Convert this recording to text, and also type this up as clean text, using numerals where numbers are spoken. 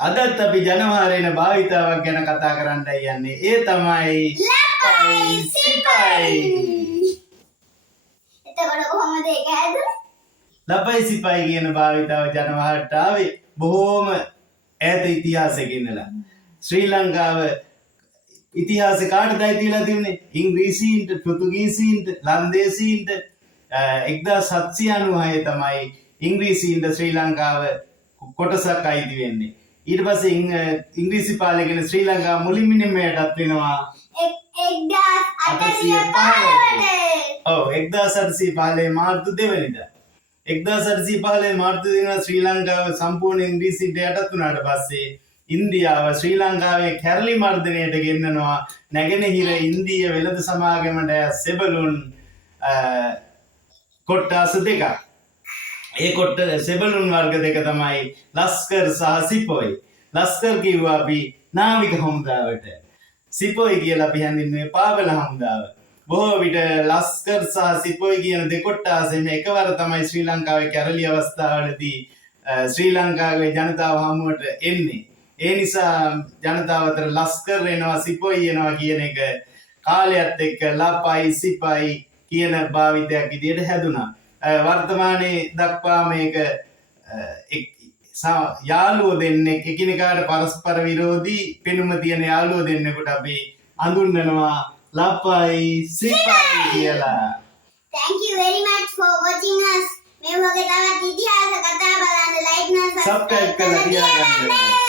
අදත් අපි ජනවාරේන භාවිතාවක් ගැන කතා කරන්නයි යන්නේ. ඒ තමයි ලපයි සිපයි. එතකොට කොහොමද ඒක හැදුනේ? ලපයි සිපයි කියන භාවිතාව ජනවාරට ආවේ බොහෝම ඈත ඉතිහාසයක ඉඳලා. ශ්‍රී ලංකාව ඉතිහාසෙ කාටද අයිතිලා තිබුණේ? ඉංග්‍රීසීන්ට, පෘතුගීසීන්ට, ලන්දේසීන්ට 1796 තමයි ඉංග්‍රීසීන්ට ශ්‍රී ලංකාව කොටසක් අයිති වෙන්නේ. ඊට පස්සේ ඉංග්‍රීසි පාලකයන් ශ්‍රී ලංකාව මුලින්ම මෙයටත් වෙනවා 1815. ඔව් 1815 මාර්තු 2 වෙනිදා 1815 මාර්තු 2 වෙනිදා ශ්‍රී ලංකාව සම්පූර්ණ ඉංග්‍රීසියට යටත් වුණාට පස්සේ ඉන්දියාව ශ්‍රී ලංකාවේ කැරලි මර්ධනයට ගෙන්නනවා නැගෙනහිර ඉන්දීය වෙළඳ සමාගමට සෙබළුන් කොට්ටාස දෙකක්. ඒ සෙබළුන් වර්ග දෙක තමයි ලස්කර් සහ සිපොයි. ලස්කර් කිව්වා අපි නාවික හමුදාවට. සිපොයි කියලා අපි හඳුන්වන්නේ පාවල හමුදාව. බොහෝ විට ලස්කර් සහ සිපොයි කියන දෙකොට්ටාසෙම එකවර තමයි ශ්‍රී ලංකාවේ කැරලි අවස්ථාවලදී ශ්‍රී ලංකාවේ ජනතාව හමුවට එන්නේ. ඒ නිසා ජනතාව අතර ලස්කර් එනවා සිපොයි එනවා කියන එක කාලයත් එක්ක ලපයි සිපයි කියන භාවිතයක් විදිහට හැදුනා. වර්තමානයේ දක්වා මේක යාළුවෝ දෙන්නෙක් එකිනෙකාට පරස්පර විරෝධී පෙනුම තියෙන යාළුවෝ දෙන්නෙකුට අපි අඳුන්වනවා ලපයි සිපයි කියලා. Thank you very much for watching us. මේ වගේ තවත් ඉතිහාස කතා බලන්න like and Subscribe කරලා තියාගන්න.